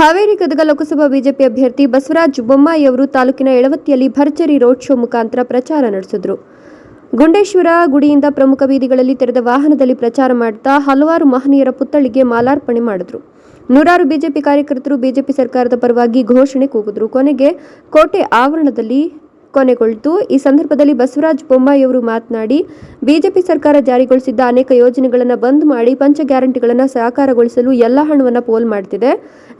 Haveri Gadag Lok Sabha BJP ಅಭ್ಯರ್ಥಿ ಬಸವರಾಜ್ ಬೊಮ್ಮಾಯಿ ಅವರು ತಾಲೂಕಿನ ಎಳವತ್ತಿಯಲ್ಲಿ ಭರ್ಜರಿ ರೋಡ್ ಶೋ ಮುಖಾಂತರ ಪ್ರಚಾರ ನಡೆಸಿದರು. ಗುಂಡೇಶ್ವರ ಗುಡಿಯಿಂದ ಪ್ರಮುಖ ಬೀದಿಗಳಲ್ಲಿ ತೆರೆದ ವಾಹನದಲ್ಲಿ ಪ್ರಚಾರ ಮಾಡುತ್ತಾ ಹಲವಾರು ಮಹನೀಯರ ಪುತ್ಥಳಿಗೆ ಮಾಲಾರ್ಪಣೆ ಮಾಡಿದರು. ನೂರಾರು ಬಿಜೆಪಿ ಕಾರ್ಯಕರ್ತರು ಬಿಜೆಪಿ ಸರ್ಕಾರದ ಪರವಾಗಿ ಘೋಷಣೆ ಕೂಗಿದ್ರು. ಕೊನೆಗೆ ಕೋಟೆ ಆವರಣದಲ್ಲಿ ಕೊನೆಗೊಳ್ತು. ಈ ಸಂದರ್ಭದಲ್ಲಿ ಬಸವರಾಜ ಬೊಮ್ಮಾಯಿಯವರು ಮಾತನಾಡಿ, ಬಿಜೆಪಿ ಸರ್ಕಾರ ಜಾರಿಗೊಳಿಸಿದ್ದ ಅನೇಕ ಯೋಜನೆಗಳನ್ನು ಬಂದ್ ಮಾಡಿ ಪಂಚ ಗ್ಯಾರಂಟಿಗಳನ್ನು ಸಹಕಾರಗೊಳಿಸಲು ಎಲ್ಲ ಹಣವನ್ನು ಪೋಲ್ ಮಾಡ್ತಿದೆ.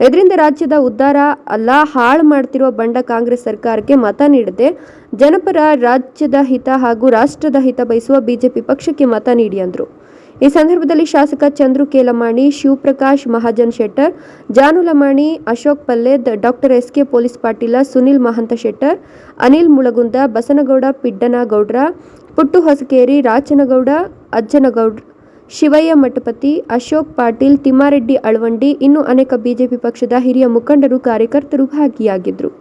ಇದರಿಂದ ರಾಜ್ಯದ ಉದ್ಧಾರ ಅಲ್ಲ, ಹಾಳು ಮಾಡ್ತಿರುವ ಬಂಡ ಕಾಂಗ್ರೆಸ್ ಸರ್ಕಾರಕ್ಕೆ ಮತ ನೀಡದೆ, ಜನಪರ ರಾಜ್ಯದ ಹಿತ ಹಾಗೂ ರಾಷ್ಟ್ರದ ಹಿತ ಬಯಸುವ ಬಿಜೆಪಿ ಪಕ್ಷಕ್ಕೆ ಮತ ನೀಡಿ ಅಂದರು. ಈ ಸಂದರ್ಭದಲ್ಲಿ ಶಾಸಕ Chandru ಕೇಲಮಾಣಿ Shivaprakash, Mahajan Shettar Janu Lamani Ashok Palled, doctor S K police Patil, Sunil Mahanta Shettar, Anil Mulagunda, Basanagouda Piddanagoudra Puttu Hosakeri, Rachanagouda, Ajjanagouda, Shivayya Mathapati, Ashok Patil, Thimmareddy Alavandi, ಇನ್ನೂ ಅನೇಕ ಬಿಜೆಪಿ ಪಕ್ಷದ ಹಿರಿಯ ಮುಖಂಡರು, ಕಾರ್ಯಕರ್ತರು ಭಾಗಿಯಾಗಿದ್ದರು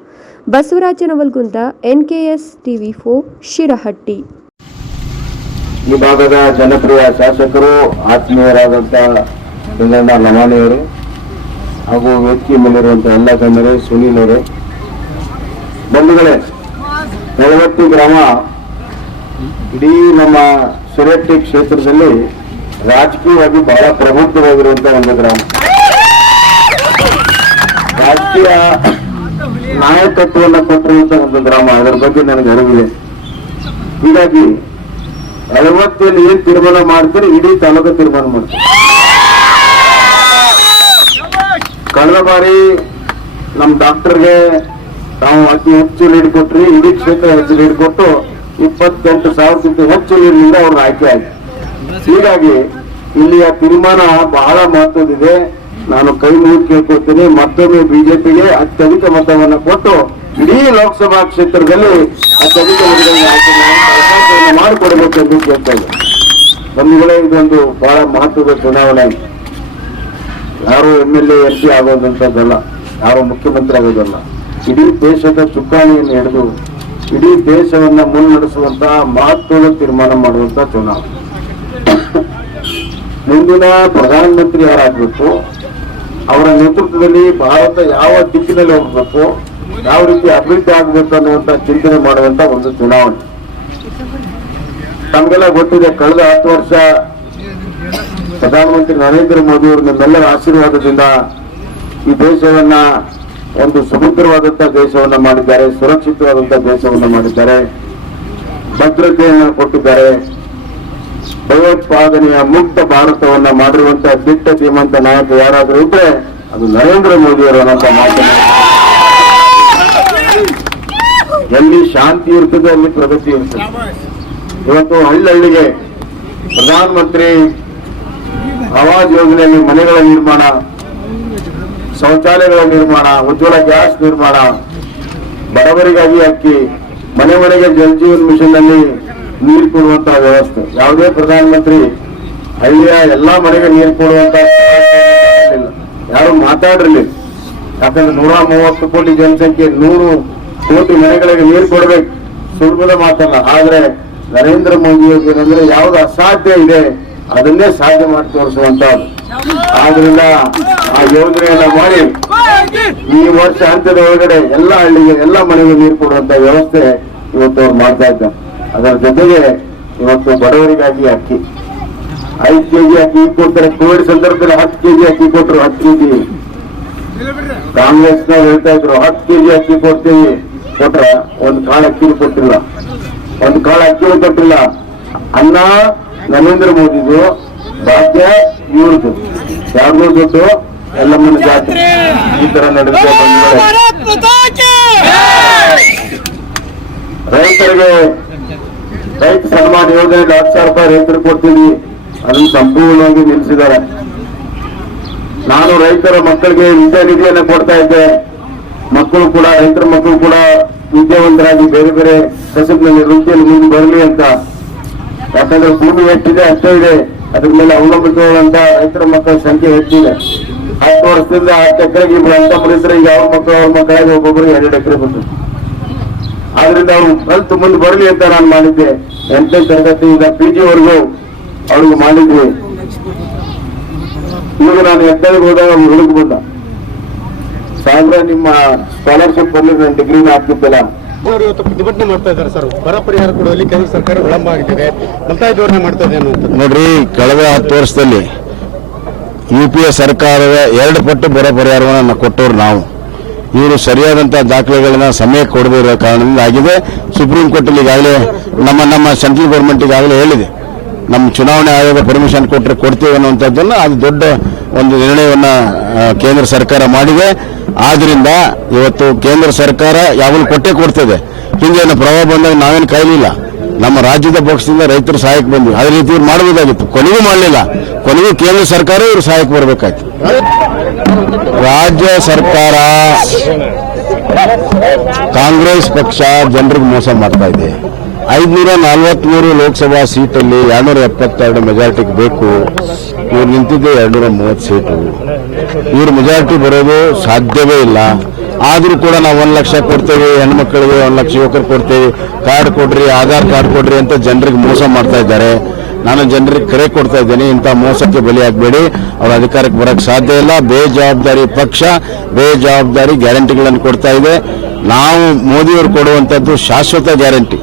ಬಸವರಾಜನವಲ್ಗುಂದ ಎನ್ಕೆಎಸ್ ಟಿವಿ ಫೋ ಶಿರಹಟ್ಟಿ. ಈ ಭಾಗದ ಜನಪ್ರಿಯ ಶಾಸಕರು ಆತ್ಮೀಯರಾದಂಥ ಚಂದ್ರಣ್ಣ ಲಮಾಣಿಯವರು ಹಾಗೂ ವೇದಿಕೆ ಮೇಲಿರುವಂಥ ಎಲ್ಲ ಗಣ್ಯರೇ, ಸುನೀಲ್ ಅವರೇ. ಬಂಧುಗಳೇ, ನಲವತ್ತು ಗ್ರಾಮ ಇಡೀ ನಮ್ಮ ಸುರಟ್ಟಿ ಕ್ಷೇತ್ರದಲ್ಲಿ ರಾಜಕೀಯವಾಗಿ ಬಹಳ ಪ್ರಬುದ್ಧವಾಗಿರುವಂಥ ಒಂದು ಗ್ರಾಮ. ರಾಜಕೀಯ ನಾಯಕತ್ವವನ್ನು ಕೊಟ್ಟಿರುವಂತಹ ಒಂದು ಗ್ರಾಮ. ಅದರ ಬಗ್ಗೆ ನನಗೆ ಅರಿವಿದೆ. ಹೀಗಾಗಿ ಅರವತ್ತಲ್ಲಿ ಏನ್ ತೀರ್ಮಾನ ಮಾಡ್ತಾರೆ, ಇಡೀ ತಾಲೂಕು ತೀರ್ಮಾನ ಮಾಡ್ತಾರೆ. ಕಳೆದ ಬಾರಿ ನಮ್ ಡಾಕ್ಟರ್ಗೆ ನಾವು ಅತಿ ಹೆಚ್ಚು ಲೀಡ್ ಕೊಟ್ರಿ, ಇಡೀ ಕ್ಷೇತ್ರ ಹೆಚ್ಚು ಲೀಡ್ ಕೊಟ್ಟು ಇಪ್ಪತ್ತೆಂಟು ಸಾವಿರಕ್ಕಿಂತ ಹೆಚ್ಚು ನೀರಿನಿಂದ ಅವ್ರನ್ನ ಆಯ್ಕೆ ಆಯ್ತು. ಹೀಗಾಗಿ ಇಲ್ಲಿಯ ತೀರ್ಮಾನ ಬಹಳ ಮಹತ್ವದಿದೆ ನಾನು ಕೈ ಮುಗಿದು ಕೇಳ್ಕೊಳ್ತೀನಿ, ಮತ್ತೊಮ್ಮೆ ಬಿಜೆಪಿಗೆ ಅತ್ಯಧಿಕ ಮತವನ್ನು ಕೊಟ್ಟು ಇಡೀ ಲೋಕಸಭಾ ಕ್ಷೇತ್ರದಲ್ಲಿ ಅತ್ಯಧಿಕ ಮತಗಳನ್ನು ಆಯ್ಕೆ ಅವಕಾಶವನ್ನು ಮಾಡಿಕೊಡಬೇಕೆಂದು ಕೇಳ್ತಾ ಇದ್ದೆ ಬಂಧುಗಳೇ ಇದೊಂದು ಬಹಳ ಮಹತ್ವದ ಚುನಾವಣೆ. ಯಾರು M L A M P ಆಗೋದಂಥದ್ದಲ್ಲ. ಯಾರು ಮುಖ್ಯಮಂತ್ರಿ ಆಗೋದಲ್ಲ. ಇಡೀ ದೇಶದ ಚುಕ್ಕಾಣಿಯನ್ನು ಹಿಡಿದು, ಇಡೀ ದೇಶವನ್ನ ಮುನ್ನಡೆಸುವಂತಹ ಮಹತ್ವದ ತೀರ್ಮಾನ ಮಾಡುವಂತ ಚುನಾವಣೆ. ಮುಂದಿನ ಪ್ರಧಾನಮಂತ್ರಿ ಯಾರಾಗಬೇಕು, ಅವರ ನೇತೃತ್ವದಲ್ಲಿ ಭಾರತ ಯಾವ ದಿಕ್ಕಿನಲ್ಲಿ ಹೋಗಬೇಕು, ಯಾವ ರೀತಿ ಅಭಿವೃದ್ಧಿ ಆಗಬೇಕು ಅನ್ನುವಂತ ಚಿಂತನೆ ಮಾಡುವಂತ ಒಂದು ಚುನಾವಣೆ. ತಮಗೆಲ್ಲ ಗೊತ್ತಿದೆ, ಕಳೆದ ಹತ್ತು ವರ್ಷ ಪ್ರಧಾನಮಂತ್ರಿ ನರೇಂದ್ರ ಮೋದಿ ಅವರು ನಮ್ಮೆಲ್ಲರ ಆಶೀರ್ವಾದದಿಂದ ಈ ದೇಶವನ್ನ ಒಂದು ಸುಭದ್ರವಾದಂತಹ ದೇಶವನ್ನ ಮಾಡಿದ್ದಾರೆ ಸುರಕ್ಷಿತವಾದಂತಹ ದೇಶವನ್ನ ಮಾಡಿದ್ದಾರೆ, ಭದ್ರತೆಯನ್ನು ಕೊಟ್ಟಿದ್ದಾರೆ, ಭಯೋತ್ಪಾದನೆಯ ಮುಕ್ತ ಭಾರತವನ್ನ ಮಾಡಿರುವಂತಹ ದಿಟ್ಟ ಧೀಮಂತ ನಾಯಕ ಯಾರಾದರೂ ಇದ್ರೆ ಅದು ನರೇಂದ್ರ ಮೋದಿ ಅವರು ಅನ್ನೋಂಥ ಎಲ್ಲಿ ಶಾಂತಿ ಇರ್ತದೆ ಅಲ್ಲಿ ಪ್ರಗತಿ ಇರ್ತದೆ. ಇವತ್ತು ಹಳ್ಳಹಳ್ಳಿಗೆ ಪ್ರಧಾನಮಂತ್ರಿ ಆವಾಸ್ ಯೋಜನೆಯಲ್ಲಿ ಮನೆಗಳ ನಿರ್ಮಾಣ, ಶೌಚಾಲಯಗಳ ನಿರ್ಮಾಣ, ಉಜ್ವಲ ಗ್ಯಾಸ್ ನಿರ್ಮಾಣ, ಬಡವರಿಗಾಗಿ ಅಕ್ಕಿ, ಮನೆ ಮನೆಗೆ ಜಲ್ ಜೀವನ್ ಮಿಷನ್ನಲ್ಲಿ ನೀರು ಕೊಡುವಂತಹ ವ್ಯವಸ್ಥೆ. ಯಾವುದೇ ಪ್ರಧಾನಮಂತ್ರಿ ಹಳ್ಳಿಯ ಎಲ್ಲಾ ಮನೆಗೆ ನೀರು ಕೊಡುವಂತ ಯಾರು ಮಾತಾಡಿರಲಿ ಯಾಕಂದ್ರೆ ನೂರ ಮೂವತ್ತು ಕೋಟಿ ಜನಸಂಖ್ಯೆ, ನೂರು ಕೋಟಿ ಮನೆಗಳಿಗೆ ನೀರು ಕೊಡ್ಬೇಕು. ಸುಲಭದ ಮಾತಲ್ಲ. ಆದ್ರೆ ನರೇಂದ್ರ ಮೋದಿ ಯೋಜನೆ ಯಾವ್ದು ಅಸಾಧ್ಯ ಇದೆ, ಅದನ್ನೇ ಸಾಧ್ಯ ಮಾಡಿ ತೋರಿಸುವಂತ ಆದ್ರಿಂದ ಆ ಯೋಜನೆಯನ್ನ ಮಾಡಿ. ಈ ವರ್ಷ ಅಂತ್ಯದ ಒಳಗಡೆ ಎಲ್ಲ ಹಳ್ಳಿಗೆ, ಎಲ್ಲ ಮನೆಗೆ ನೀರು ಕೊಡುವಂತ ವ್ಯವಸ್ಥೆ ಇವತ್ತು ಅವ್ರು ಮಾಡ್ತಾ ಇದ್ದಾರೆ. ಅದರ ಜೊತೆಗೆ ಇವತ್ತು ಬಡವರಿಗಾಗಿ ಅಕ್ಕಿ. ಐದು ಕೆಜಿ ಅಕ್ಕಿ ಕೊಡ್ತಾರೆ. ಕೋವಿಡ್ ಸಂದರ್ಭದಲ್ಲಿ ಹತ್ತು ಕೆಜಿ ಅಕ್ಕಿ ಕೊಟ್ಟರು ಹತ್ತು ಕೆಜಿ ಕಾಂಗ್ರೆಸ್ನವ್ರು ಹೇಳ್ತಾ ಇದ್ರು, ಹತ್ತು ಕೆಜಿ ಅಕ್ಕಿ ಕೊಡ್ತೀವಿ. ಕೊಟ್ರ ಒಂದು ಕಾಳು ಅಕ್ಕಿ ಕೊಟ್ಟಿಲ್ಲ ಒಂದು ಕಾಳು ಅಕ್ಕಿ ಕೊಟ್ಟಿಲ್ಲ. ಅನ್ನ ನರೇಂದ್ರ ಮೋದಿದು ಭಾಗ್ಯ ಇವ್ರದ್ದು ಯಾರಿಗೂ ಎಲ್ಲ ಎಲ್ಲಮ್ಮನ ಜಾತಿ. ಈ ತರ ನಡೆದಿದೆ ರೈತರಿಗೆ ರೈತ ಸನ್ಮಾನ ಯೋಜನೆ ಲಕ್ಷ ರೂಪಾಯಿ ರೈತರಿಗೆ ಕೊಡ್ತೀವಿ ಅದನ್ನು ಸಂಪೂರ್ಣವಾಗಿ ನಿಲ್ಲಿಸಿದ್ದಾರೆ. ನಾನು ರೈತರ ಮಕ್ಕಳಿಗೆ ವಿದ್ಯಾ ನಿಧಿಯನ್ನು ಕೊಡ್ತಾ ಇದ್ದೆ. ಮಕ್ಕಳು ಕೂಡ ರೈತರ ಮಕ್ಕಳು ಕೂಡ ವಿದ್ಯಾವಂತರಾಗಿ ಬೇರೆ ಬೇರೆ ಕಸಬಿನಲ್ಲಿ ವೃತ್ತಿಯಲ್ಲಿ ಮುಂದೆ ಬರಲಿ ಅಂತ. ಯಾಕಂದ್ರೆ ಭೂಮಿ ಎಷ್ಟಿದೆ, ಅಷ್ಟೇ ಇದೆ. ಅದ್ರ ಮೇಲೆ ಅವಲಂಬಿತವಾದಂತ ರೈತರ ಮಕ್ಕಳ ಸಂಖ್ಯೆ ಹೆಚ್ಚಿದೆ. ಹತ್ತು ವರ್ಷದಿಂದ ಹತ್ತು ಎಕರೆಗೆ ಇಬ್ಬರು ಅಂತ ಇದ್ರೆ ಈಗ ಅವ್ರ ಮಕ್ಕಳು ಅವ್ರ ಮಕ್ಕಳಾಗಿ ಒಬ್ಬೊಬ್ಬರಿಗೆ ಎರಡು ಎಕರೆ ಬಂತು ಆದ್ರಿಂದ ಅವ್ರು ಕಲ್ತು ಮುಂದೆ ಬರಲಿ ಅಂತ ನಾನು ಮಾಡಿದ್ದೆ. ಎಂಟನೇ ತರಗತಿಯಿಂದ ಪಿ ಜಿವರೆಗೂ ಅವ್ರಿಗೆ ಮಾಡಿದ್ವಿ. ಈಗ ನಾನು ಎತ್ತಳಿಗೆ ಹೋದಾಗ ಹುಡುಗ ಬಂದ ಸಾಹೇಬ್ರೆ, ನಿಮ್ಮ ಸ್ಕಾಲರ್ಶಿಪ್ ಅಲ್ಲಿ ನಾನು ಡಿಗ್ರಿನ ಹಾಕ್ತಿದ್ದಲ್ಲ. ಅವರು ಇವತ್ತು ಪ್ರತಿಭಟನೆ ಮಾಡ್ತಾ ಇದ್ದಾರೆ ಸರ್. ಬರ ಪರಿಹಾರ ಕೊಡುವಲ್ಲಿ ಕೇಂದ್ರ ಸರ್ಕಾರ ವಿಳಂಬ ಆಗಿದೆ. ಮಲ್ತಾಯಿ ಧೋರಣೆ ಮಾಡ್ತಾ ಇದೆ ನೋಡ್ರಿ, ಕಳೆದ ಹತ್ತು ವರ್ಷದಲ್ಲಿ ಯು ಪಿ ಎ ಸರ್ಕಾರದ ಎರಡು ಪಟ್ಟು ಬರ ಪರಿಹಾರವನ್ನು ಕೊಟ್ಟವರು ನಾವು. ಇವರು ಸರಿಯಾದಂಥ ದಾಖಲೆಗಳನ್ನ ಸಮಯ ಕೊಡದೇ ಇರೋ ಕಾರಣದಿಂದ ಆಗಿದೆ ಸುಪ್ರೀಂ ಕೋರ್ಟಲ್ಲಿ ಈಗಾಗಲೇ ನಮ್ಮ ನಮ್ಮ ಸೆಂಟ್ರಲ್ ಗೌರ್ಮೆಂಟ್ ಈಗಾಗಲೇ ಹೇಳಿದೆ. ನಮ್ಮ ಚುನಾವಣೆ ಆಯೋಗ ಪರ್ಮಿಷನ್ ಕೊಟ್ಟರೆ ಕೊಡ್ತೀವಿ ಅನ್ನುವಂಥದ್ದನ್ನು, ಅದು ದೊಡ್ಡ ಒಂದು ನಿರ್ಣಯವನ್ನ ಕೇಂದ್ರ ಸರ್ಕಾರ ಮಾಡಿದೆ. ಆದ್ದರಿಂದ ಇವತ್ತು ಕೇಂದ್ರ ಸರ್ಕಾರ ಯಾವಾಗಲೂ ಕೊಟ್ಟೆ ಕೊಡ್ತದೆ. ಹಿಂಗೇನು ಪ್ರಭಾವ ಬಂದಾಗ ನಾವೇನು ಕಾಯಲಿಲ್ಲ. ನಮ್ಮ ರಾಜ್ಯದ ಪಕ್ಷದಿಂದ ರೈತರು ಸಹಾಯಕ್ಕೆ ಬಂದ್ವಿ. ಅದೇ ರೀತಿ ಇವ್ರು ಮಾಡಬಹುದಾಗಿತ್ತು ಕೊನೆಗೂ ಮಾಡಲಿಲ್ಲ. ಕೊನೆಗೂ ಕೇಂದ್ರ ಸರ್ಕಾರ ಇವರು ಸಹಾಯಕ್ಕೆ ಬರಬೇಕಾಯ್ತು. ರಾಜ್ಯ ಸರ್ಕಾರ, ಕಾಂಗ್ರೆಸ್ ಪಕ್ಷ ಜನರಿಗೆ ಮೋಸ ಮಾಡ್ತಾ ಇದೆ. ಐದುನೂರ ನಲವತ್ಮೂರು ಲೋಕಸಭಾ ಸೀಟಲ್ಲಿ ಎರಡ್ನೂರ ಎಪ್ಪತ್ತೆರಡು ಮೆಜಾರಿಟಿಗೆ ಬೇಕು. ಇವ್ರು ನಿಂತಿದ್ದೆ ಎರಡ್ನೂರ ಮೂವತ್ತು ಸೀಟು. ಇವ್ರು ಮೆಜಾರಿಟಿ ಬರೋದು ಸಾಧ್ಯವೇ ಇಲ್ಲ. ಆದರೂ ಕೂಡ ನಾವು ಒಂದು ಲಕ್ಷ ಕೊಡ್ತೇವೆ, ಹೆಣ್ಮಕ್ಳಿಗೆ ಒಂದು ಲಕ್ಷ ಯುವಕರು ಕೊಡ್ತೇವೆ ಕಾರ್ಡ್ ಕೊಡ್ರಿ, ಆಧಾರ್ ಕಾರ್ಡ್ ಕೊಡ್ರಿ ಅಂತ ಜನರಿಗೆ ಮೋಸ ಮಾಡ್ತಾ ಇದ್ದಾರೆ. ನಾನು ಜನರಿಗೆ ಕರೆ ಕೊಡ್ತಾ ಇದ್ದೇನೆ, ಇಂಥ ಮೋಸಕ್ಕೆ ಬಲಿಯಾಗಬೇಡಿ ಅವರು ಅಧಿಕಾರಕ್ಕೆ ಬರೋಕ್ಕೆ ಸಾಧ್ಯ ಇಲ್ಲ. ಬೇಜವಾಬ್ದಾರಿ ಪಕ್ಷ, ಬೇಜವಾಬ್ದಾರಿ ಗ್ಯಾರಂಟಿಗಳನ್ನು ಕೊಡ್ತಾ ಇದೆ. ನಾವು ಮೋದಿಯವರು ಕೊಡುವಂಥದ್ದು ಶಾಶ್ವತ ಗ್ಯಾರಂಟಿ.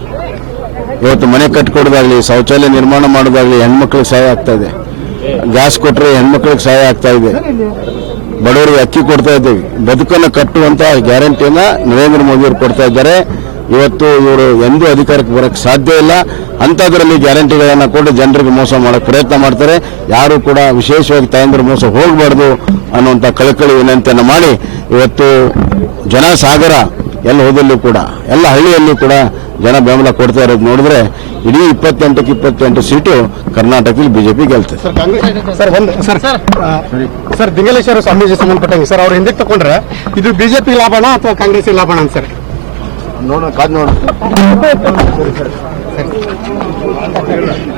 ಇವತ್ತು ಮನೆ ಕಟ್ಟಿಕೊಡೋದಾಗಲಿ ಶೌಚಾಲಯ ನಿರ್ಮಾಣ ಮಾಡೋದಾಗಲಿ ಹೆಣ್ಮಕ್ಳಿಗೆ ಸಹಾಯ ಆಗ್ತಾ ಇದೆ. ಗ್ಯಾಸ್ ಕೊಟ್ಟರೆ ಹೆಣ್ಮಕ್ಳಿಗೆ ಸಹಾಯ ಆಗ್ತಾ ಇದೆ. ಬಡವರಿಗೆ ಅಕ್ಕಿ ಕೊಡ್ತಾ ಇದ್ದೇವೆ. ಬದುಕನ್ನು ಕಟ್ಟುವಂತ ಗ್ಯಾರಂಟಿಯನ್ನ ನರೇಂದ್ರ ಮೋದಿ ಅವರು ಕೊಡ್ತಾ ಇದ್ದಾರೆ. ಇವತ್ತು ಇವರು ಎಂದೂ ಅಧಿಕಾರಕ್ಕೆ ಬರಕ್ಕೆ ಸಾಧ್ಯ ಇಲ್ಲ. ಅಂಥದ್ರಲ್ಲಿ ಗ್ಯಾರಂಟಿಗಳನ್ನು ಕೊಟ್ಟು ಜನರಿಗೆ ಮೋಸ ಮಾಡಕ್ಕೆ ಪ್ರಯತ್ನ ಮಾಡ್ತಾರೆ. ಯಾರು ಕೂಡ ವಿಶೇಷವಾಗಿ ತಾಯಂದ್ರ ಮೋಸ ಹೋಗಬಾರ್ದು ಅನ್ನುವಂಥ ಕಳಕಳಿ ವಿನಂತಿಯನ್ನು ಮಾಡಿ ಇವತ್ತು ಜನಸಾಗರ ಎಲ್ಲ ಹೋದಲ್ಲೂ ಕೂಡ, ಎಲ್ಲ ಹಳ್ಳಿಯಲ್ಲೂ ಕೂಡ ಜನ ಬೆಂಬಲ ಕೊಡ್ತಾ ಇರೋದು ನೋಡಿದ್ರೆ ಇಡೀ ಇಪ್ಪತ್ತೆಂಟಕ್ಕೆ ಇಪ್ಪತ್ತೆಂಟು ಸೀಟು ಕರ್ನಾಟಕದಲ್ಲಿ ಬಿಜೆಪಿ ಗೆಲ್ತದೆ. ಸರ್ ಕಾಂಗ್ರೆಸ್ ಸರ್ ಒಂದು ಸರ್ ಸರ್ ದಿಂಗಲೇಶ್ವರ ಸ್ವಾಮೀಜಿ ಸಂಬಂಧಪಟ್ಟಂಗೆ ಸರ್ ಅವ್ರು ಹಿಂದಕ್ಕೆ ತಗೊಂಡ್ರೆ ಇದು ಬಿಜೆಪಿ ಲಾಭನ ಅಥವಾ ಕಾಂಗ್ರೆಸ್ ಲಾಭನ ಅಂತ ಸರ್? ನೋಡೋಣ ಕಾದ್ ನೋಡೋಣ.